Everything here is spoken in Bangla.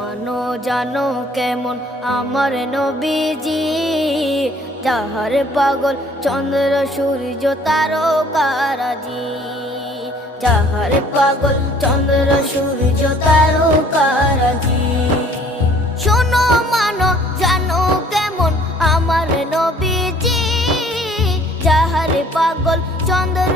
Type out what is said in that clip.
মানো জানো কেমন আমার নবীজি, যাহার পাগল চন্দ্র সূর্য তারকারাজি, যাহার পাগল চন্দ্র সূর্য তারকারাজি। শোনো মানো জানো কেমন আমার নবীজি, যাহার পাগল চন্দ্র